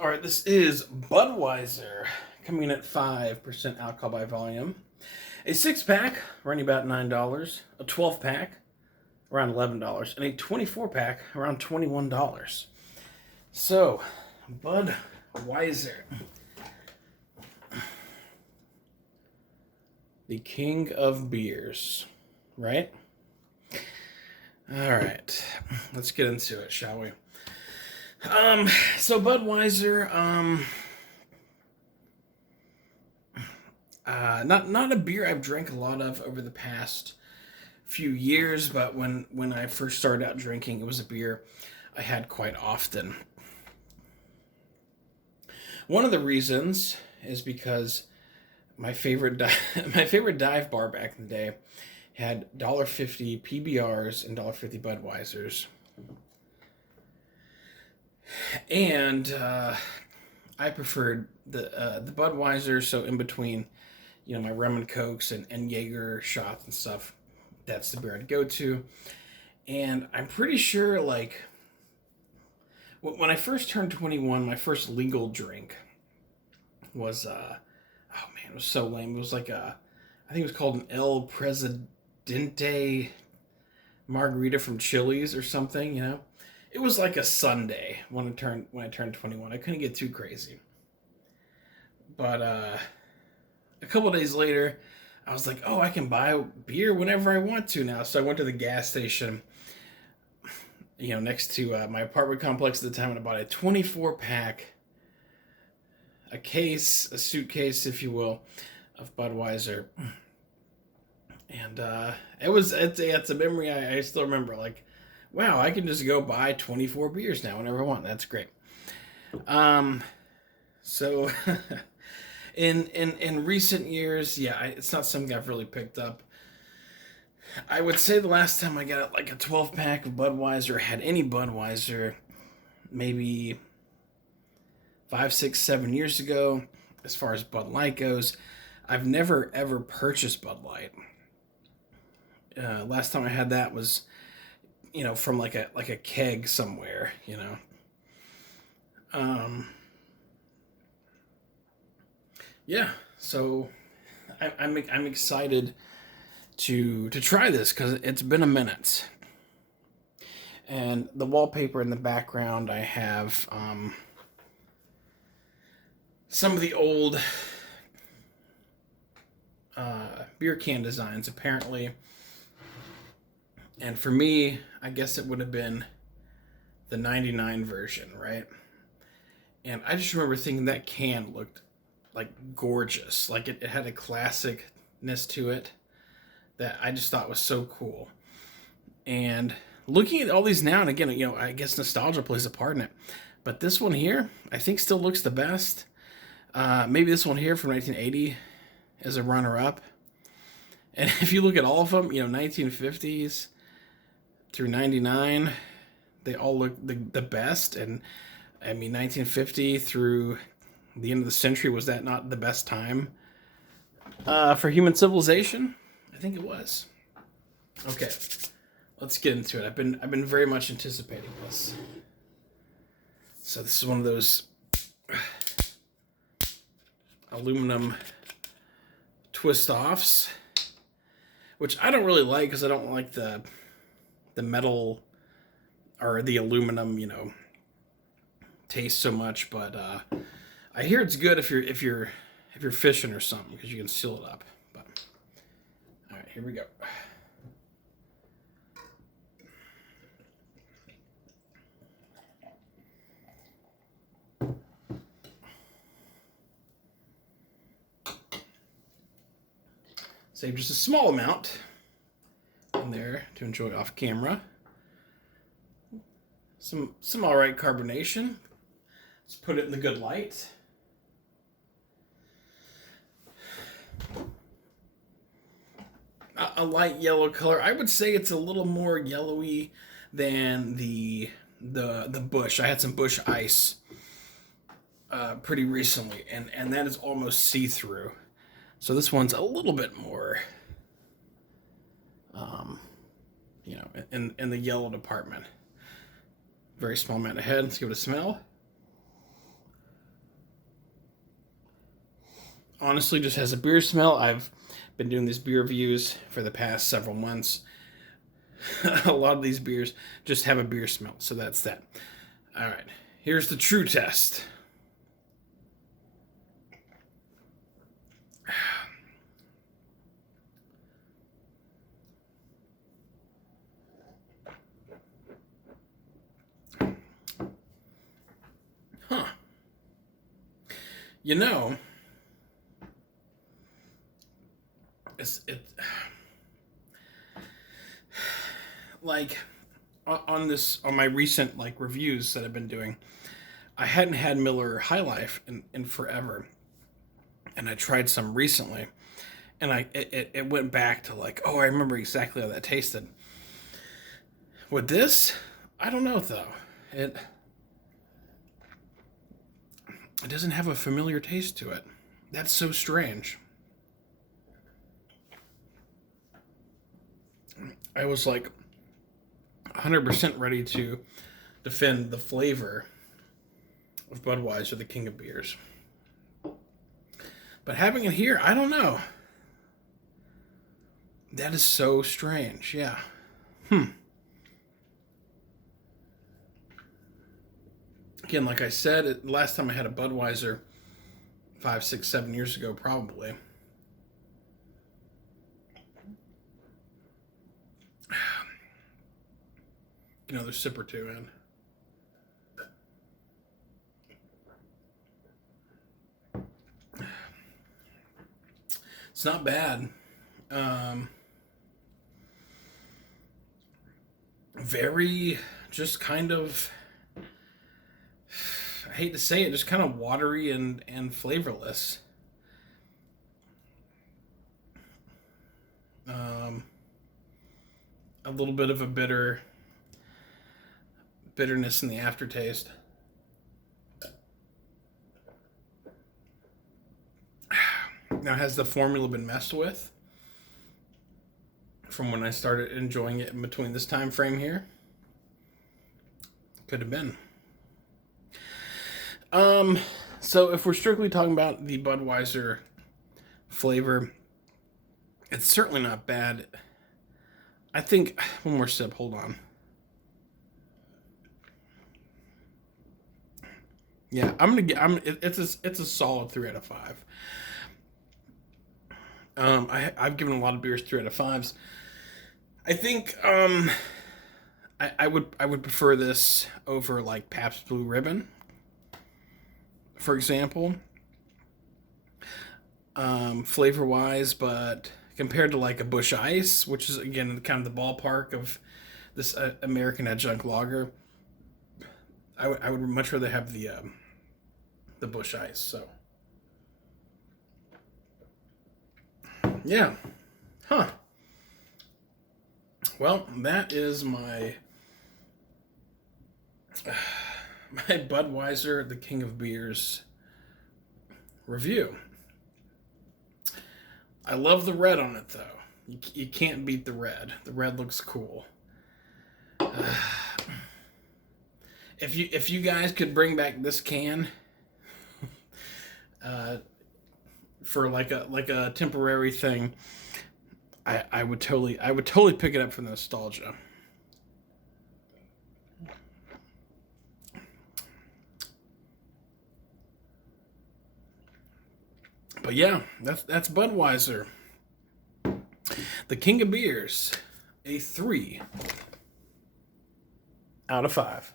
All right, this is Budweiser, coming at 5% alcohol by volume. A 6-pack running about $9, a 12-pack around $11, and a 24-pack around $21. So, Budweiser, the king of beers, right? All right, let's get into it, shall we? So Budweiser, not a beer I've drank a lot of over the past few years, but when I first started out drinking, it was a beer I had quite often. One of the reasons is because my favorite dive bar back in the day had $1.50 PBRs and $1.50 Budweisers. And I preferred the Budweiser, so in between, my rum and cokes and Jaeger shots and stuff, that's the beer I'd go to. And I'm pretty sure, like, when I first turned 21, my first legal drink was, it was so lame. It was like I think it was called an El Presidente margarita from Chili's or something, It was like a Sunday when I turned 21. I couldn't get too crazy. But a couple of days later, I was like, oh, I can buy beer whenever I want to now. So I went to the gas station, next to my apartment complex at the time, and I bought a 24-pack, a suitcase, if you will, of Budweiser. And it's a memory I still remember, like, wow, I can just go buy 24 beers now whenever I want. That's great. So in recent years, it's not something I've really picked up. I would say the last time I got like a 12-pack of Budweiser, had any Budweiser, maybe 5, 6, 7 years ago. As far as Bud Light goes, I've never ever purchased Bud Light. Last time I had that was from like a keg somewhere, So I'm excited to try this because it's been a minute. And the wallpaper in the background, I have some of the old beer can designs, apparently. And for me, I guess it would have been the 99 version, right? And I just remember thinking that can looked like gorgeous. Like it had a classicness to it that I just thought was so cool. And looking at all these now and again, I guess nostalgia plays a part in it. But this one here, I think still looks the best. Maybe this one here from 1980 is a runner-up. And if you look at all of them, 1950s through 99, they all look the best. And 1950 through the end of the century, was that not the best time for human civilization? I think it was. Okay, let's get into it. I've been very much anticipating this. So this is one of those aluminum twist-offs, which I don't really like because I don't like the metal or the aluminum, taste so much. But I hear it's good if you're fishing or something because you can seal it up. But all right, here we go. Save just a small amount in there to enjoy off camera. Some all right carbonation. Let's put it in the good light. A light yellow color. I would say it's a little more yellowy than the Busch. I had some Busch Ice pretty recently, and that is almost see-through. So this one's a little bit more, in the yellow department. Very small amount of head. Let's give it a smell. honestly just has a beer smell. I've been doing these beer reviews for the past several months. A lot of these beers just have a beer smell, so that's that. All right, here's the true test. Huh. You know, like on my recent like reviews that I've been doing, I hadn't had Miller High Life in forever, and I tried some recently, and it went back to like, oh, I remember exactly how that tasted. With this, I don't know though. It doesn't have a familiar taste to it. That's so strange. I was like 100% ready to defend the flavor of Budweiser, the king of beers. But having it here, I don't know. That is so strange. Yeah. Again, like I said, last time I had a Budweiser 5, 6, 7 years ago, probably. Another sip or two in. It's not bad. Very, just kind of, I hate to say it, just kind of watery and flavorless. A little bit of a bitterness in the aftertaste. Now, has the formula been messed with from when I started enjoying it in between this time frame here? Could have been. So if we're strictly talking about the Budweiser flavor, it's certainly not bad. I think one more sip. Hold on. Yeah, it's a solid 3 out of 5. I've given a lot of beers 3 out of 5s. I think I would prefer this over like Pabst Blue Ribbon, for example, flavor wise, but compared to like a Busch Ice, which is again kind of the ballpark of this American adjunct lager, I would much rather have the Busch Ice. So yeah, well, that is my Budweiser, the king of beers review. I love the red on it though. You can't beat the red. The red looks cool. If you guys could bring back this can for like a temporary thing, I would totally pick it up for nostalgia. But yeah, that's Budweiser, the king of beers, a 3 out of 5.